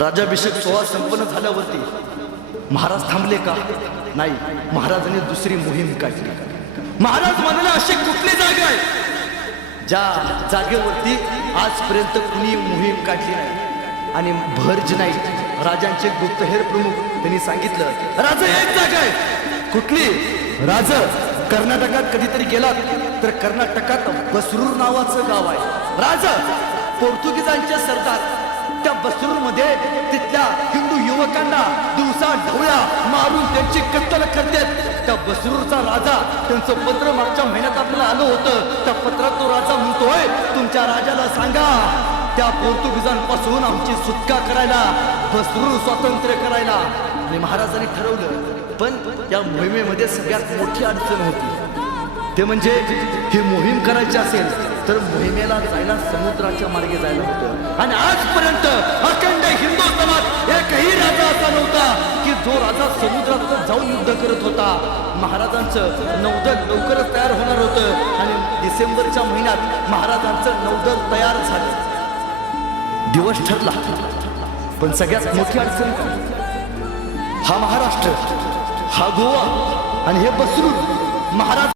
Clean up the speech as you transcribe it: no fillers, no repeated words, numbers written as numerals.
राज्याभिषेक सोहळा संपन्न झाल्यावरती महाराज थांबले का? नाही, महाराजांनी दुसरी मोहीम काढली. महाराज म्हणाले अशी कुठली जागा आहे ज्या जागेवरती आजपर्यंत कुणी मोहीम काढली नाही. आणि भरज नाही, राजांचे गुप्तहेर प्रमुख त्यांनी सांगितलं, राजा एक जागा आहे. कुठली? राज कर्नाटकात कधीतरी गेलात तर कर्नाटकात बसरूर नावाचं गाव आहे. राजा पोर्तुगीजांचे सरदार त्या बसरूर मध्ये तिथल्या हिंदू युवकांना दिवसा ढवळ्या मारून त्यांची कत्तल करतात. त्या बसरूरचा राजा त्यांचं पत्र मागच्या महिन्यात आपल्याला आलं होतं. त्या पत्रात तो राजा म्हणतोय, तुमच्या राजाला सांगा त्या पोर्तुगीजांपासून आमची सुटका करायला, बसरूर स्वातंत्र्य करायला. आणि महाराजांनी ठरवलं. पण या मोहिमेमध्ये सगळ्यात मोठी अडचण होती ते म्हणजे ही मोहीम करायची असेल तर मोहिमेला जायला समुद्राच्या मार्गे जायला होतं. आणि आजपर्यंत अखंड हिंदुस्थानात एकही राजा असा नव्हता की जो राजा समुद्रात जाऊन युद्ध करत होता. महाराजांचं नौदल लवकरच तयार होणार होतं आणि डिसेंबरच्या महिन्यात महाराजांचं नौदल तयार झालं. दिवस ठरला. पण सगळ्यात मोठी अडचण हा महाराष्ट्र, हा गोवा आणि हे बसरूर. महाराज